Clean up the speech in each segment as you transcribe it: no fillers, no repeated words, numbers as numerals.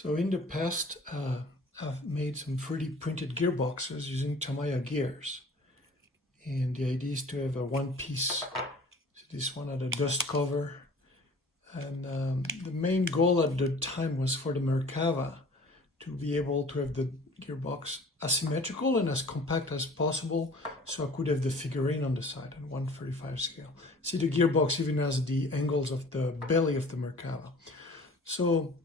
So in the past, I've made some 3D printed gearboxes using Tamaya Gears. And the idea is to have a one piece. So this one had a dust cover. And the main goal at the time was for the Merkava to be able to have the gearbox asymmetrical and as compact as possible, so I could have the figurine on the side at 1/35 scale. See, the gearbox even has the angles of the belly of the Merkava. So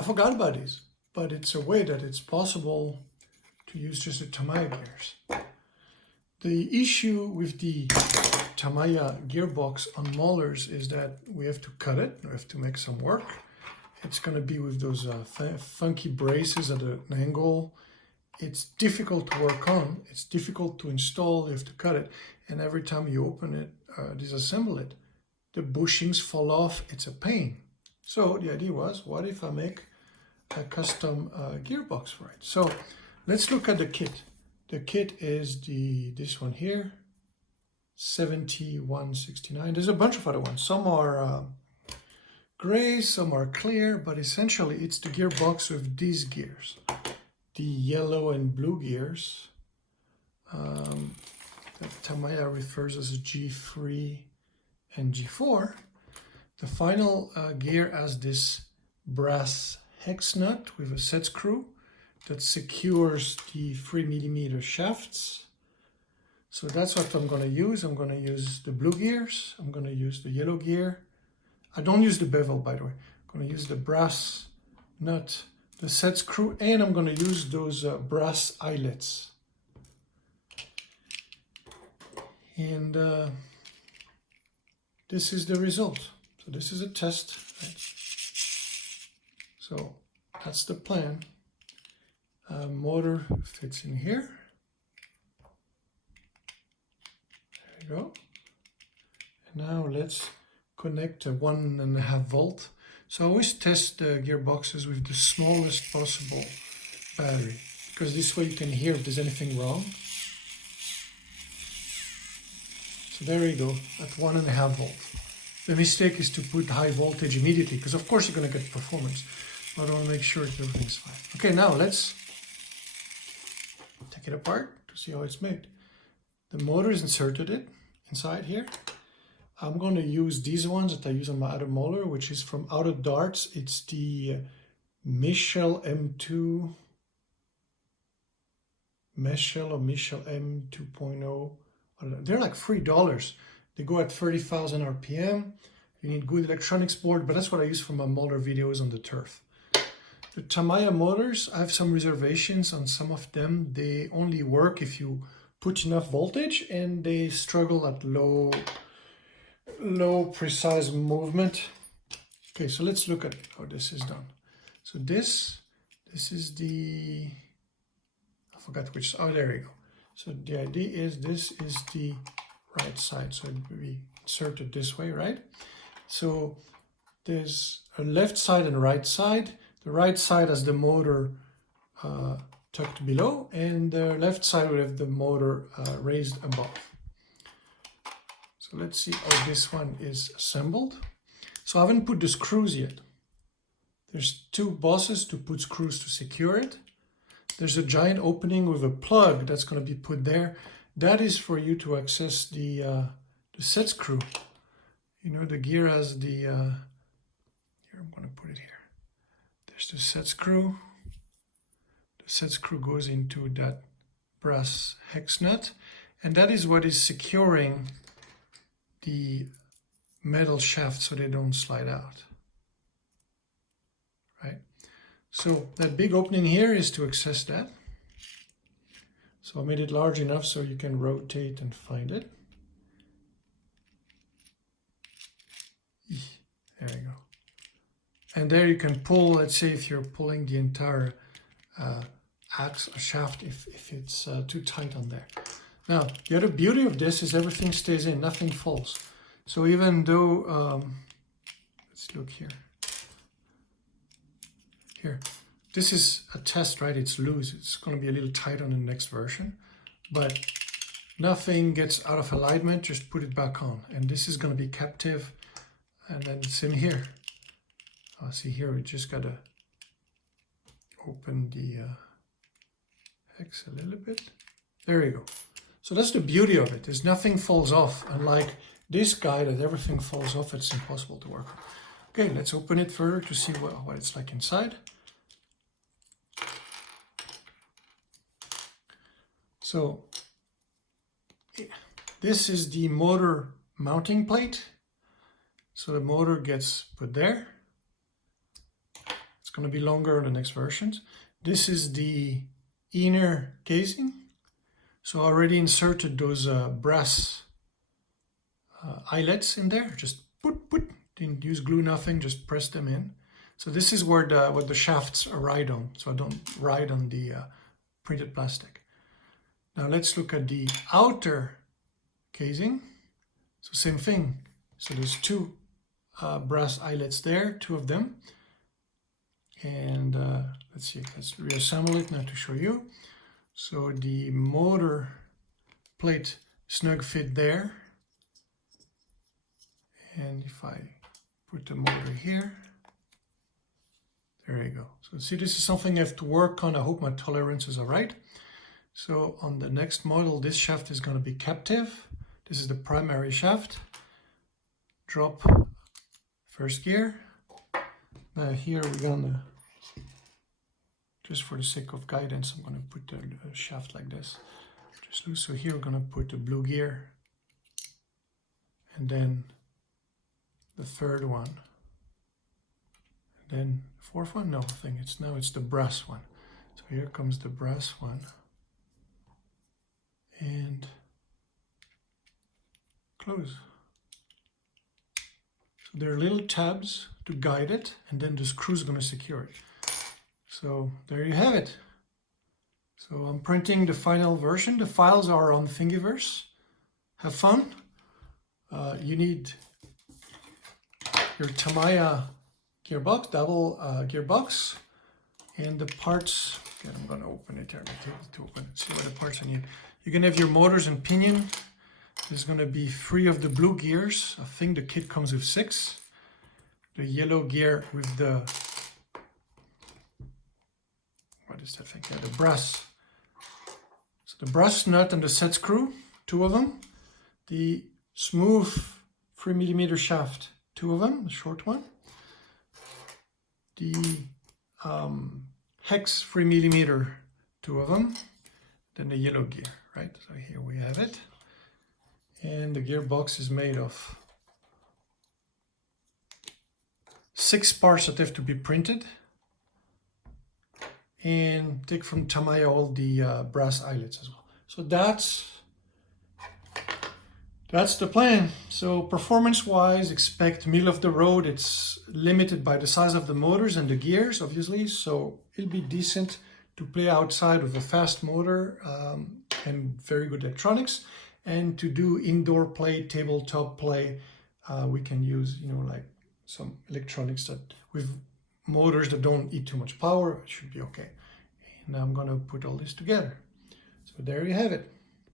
I forgot about this, but it's a way that it's possible to use just the Tamaya gears. The issue with the Tamaya gearbox on Maulers is that we have to cut it, we have to make some work. It's going to be with those funky braces at an angle. It's difficult to work on, it's difficult to install, you have to cut it, and every time you open it, disassemble it, the bushings fall off, it's a pain. So the idea was, what if I make a custom gearbox for it? So let's look at the kit. The kit is this one here, 7169. There's a bunch of other ones. Some are gray, some are clear, but essentially it's the gearbox with these gears. The yellow and blue gears that Tamaya refers as G3 and G4. The final gear has this brass hex nut with a set screw that secures the 3mm shafts. So that's what I'm going to use. I'm going to use the blue gears. I'm going to use the yellow gear. I don't use the bevel, by the way. I'm going to use the brass nut, the set screw, and I'm going to use those brass eyelets. And this is the result. So this is a test. Right? So that's the plan. Motor fits in here. There you go. And now let's connect a 1.5 volt. So I always test the gearboxes with the smallest possible battery, because this way you can hear if there's anything wrong. So there you go, at 1.5 volt. The mistake is to put high voltage immediately, because of course you're going to get performance. But I want to make sure that everything's fine. Okay, now let's take it apart to see how it's made. The motor is inserted inside here. I'm going to use these ones that I use on my other Mauler, which is from Out of Darts. It's the Michel M2, Michel or Michel M2.0. They're like $3. They go at 30,000 RPM. You need good electronics board, but that's what I use for my Mauler videos on the turf. The Tamaya motors, I have some reservations on some of them. They only work if you put enough voltage, and they struggle at low precise movement. Okay, so let's look at how this is done. So this is the, I forgot which, oh, there you go. So the idea is this is the right side, so it will be inserted this way, right? So there's a left side and a right side. The right side has the motor tucked below, and the left side will have the motor raised above. So let's see how this one is assembled. So I haven't put the screws yet. There's two bosses to put screws to secure it. There's a giant opening with a plug that's going to be put there. That is for you to access the set screw. You know, the gear has the, here I'm going to put it here. There's the set screw. The set screw goes into that brass hex nut, and that is what is securing the metal shaft so they don't slide out, right? So that big opening here is to access that. So I made it large enough so you can rotate and find it. There you go. And there you can pull, let's say if you're pulling the entire axe or shaft, if it's too tight on there. Now, the other beauty of this is everything stays in, nothing falls. So even though, let's look here. Here, this is a test, right? It's loose. It's going to be a little tight on the next version, but nothing gets out of alignment. Just put it back on. And this is going to be captive. And then same here. See here, we just gotta open the hex a little bit. There you go. So that's the beauty of it, is nothing falls off. Unlike this guy that everything falls off, it's impossible to work with. Okay, let's open it further to see what it's like inside. So this is the motor mounting plate. So the motor gets put there. It's going to be longer in the next versions. This is the inner casing. So I already inserted those brass eyelets in there. Just put, didn't use glue, nothing, just press them in. So this is where what the shafts ride on. So I don't ride on the printed plastic. Now let's look at the outer casing. So same thing. So there's two brass eyelets there, two of them. And let's see, let's reassemble it now to show you. So the motor plate snug fit there. And if I put the motor here, there you go. So see, this is something I have to work on. I hope my tolerances are right. So on the next model, this shaft is going to be captive. This is the primary shaft. Drop first gear. Now here we're gonna, just for the sake of guidance, I'm gonna put the shaft like this. Just loose. So here we're gonna put the blue gear, and then the third one, and then the fourth one. No, I think it's the brass one. So here comes the brass one, and close. So there are little tabs to guide it, and then the screw is going to secure it. So there you have it. So I'm printing the final version. The files are on Thingiverse. Have fun. You need your Tamaya gearbox, double gearbox, and the parts. Okay, I'm going to open it here to open it. See what the parts I need. You can have your motors and pinion. There's going to be 3 of the blue gears. I think the kit comes with 6. The yellow gear with the, what is that thing? Yeah, the brass. So the brass nut and the set screw, 2 of them. The smooth 3mm shaft, 2 of them, the short one. The hex 3mm, 2 of them. Then the yellow gear, right? So here we have it. And the gearbox is made of 6 parts that have to be printed. And take from Tamaya all the brass eyelets as well. So that's the plan. So performance-wise, expect middle of the road. It's limited by the size of the motors and the gears, obviously. So it'll be decent to play outside with a fast motor and very good electronics. And to do indoor play, tabletop play, we can use, like some electronics that with motors that don't eat too much power, it should be okay. And I'm gonna put all this together. So there you have it.